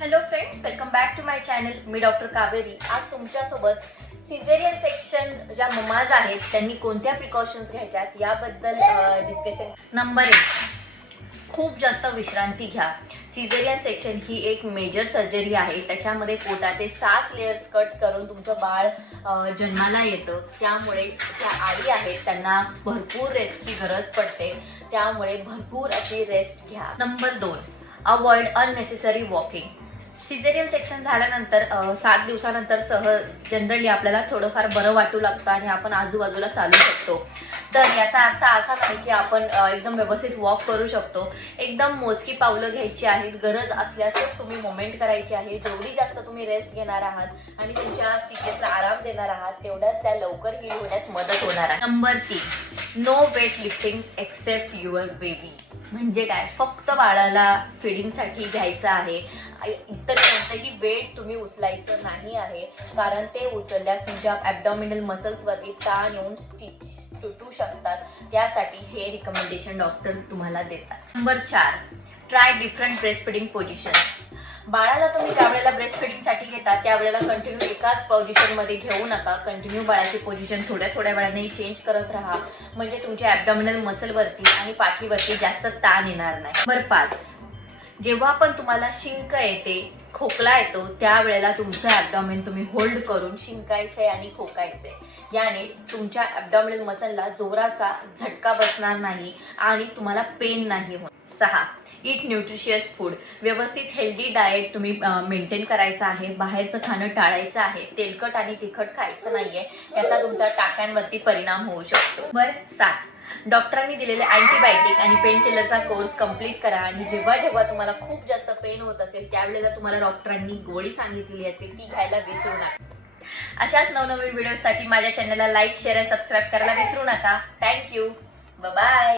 Hello friends welcome back to my channel me doctor Kaveri. आज तुमच्यासोबत caesarean section ज्या mama's आहेत त्यांनी कोणत्या प्रिकॉशन्स घ्यायच्यात याबद्दल डिस्कशन नंबर एक खूप जास्त विश्रांती घ्या. सिझेरियन सेक्शन ही एक मेजर सर्जरी आहे. त्याच्यामध्ये पोटाचे सात लेयर्स कट करून तुमचं बाळ जन्माला येतं. त्यामुळे ज्या आई आहेत त्यांना भरपूर रेस्टची गरज पडते. त्यामुळे भरपूर अशी रेस्ट घ्या. नंबर दोन avoid unnecessary walking caesarean section झाल्यानंतर सात दिवसानंतर सह जनरली आपल्याला थोडंफार बरं वाटू लागतं आणि आपण आजूबाजूला चालू शकतो. तर याचा अर्थ असा नाही की आपण एकदम व्यवस्थित वॉक करू शकतो. एकदम मोजकी पावलं घ्यायची आहेत गरज असल्यासच तुम्ही मोमेंट करायची आहे. जेवढी जास्त तुम्ही रेस्ट घेणार आहात आणि तुमच्या स्टिचेसला देणार आहात तेवढ्याच त्या लवकर हिल होण्यास मदत होणार आहे. नंबर तीन no weight lifting except your baby म्हणजे काय? फक्त बाळाला फिडिंगसाठी घ्यायचं आहे. इतर कोणतंही वेट तुम्ही उचलायचं नाही आहे. कारण ते उचलल्यास तुमच्या ॲबडॉमिनल मसल्सवरती ताण येऊन स्टिच तुटू शकतात. त्यासाठी हे रिकमेंडेशन डॉक्टर तुम्हाला देतात. नंबर चार try different breast feeding position बाळाला तुम्ही ज्या वेळेला ब्रेस्ट फिडिंगसाठी घेता त्यावेळेला कंटिन्यू एकाच पोझिशनमध्ये घेऊ नका. कंटिन्यू बाळाची पोझिशन थोड्या थोड्या वेळाने चेंज करत राहा. म्हणजे तुमच्या ॲबडॉमिनल मसलवरती आणि पाठीवरती जास्त ताण येणार नाही. नंबर पाच. जेव्हा पण तुम्हाला शिंक येते खोकला येतो त्यावेळेला तुमचं ॲबडॉमिन तुम्ही होल्ड करून शिंकायचंय आणि खोकायचंय. याने तुमच्या ॲबडॉमिनल मसलला जोराचा झटका बसणार नाही आणि तुम्हाला पेन नाही होत सहा. इट न्यूट्रिशियस फूड व्यवस्थित हेल्दी डाएट तुम्ही मेंटेन करायचं आहे. बाहेरचं खाणं टाळायचं आहे. तेलकट आणि तिखट खायचं नाहीये. याचा तुमच्या टाक्यांवरती परिणाम होऊ शकतो. बरं सात. डॉक्टरांनी दिलेले अँटीबायोटिक आणि पेन किलरचा कोर्स कंप्लीट करा आणि जेव्हा जेव्हा तुम्हाला खूप जास्त पेन होत असेल त्यावेळेला तुम्हाला डॉक्टरांनी गोळी सांगितलेली असेल ती घ्यायला विसरू नका. अशाच नवनवीन व्हिडिओसाठी माझ्या चॅनलला लाईक शेअर आणि सबस्क्राईब करायला विसरू नका. Thank you bye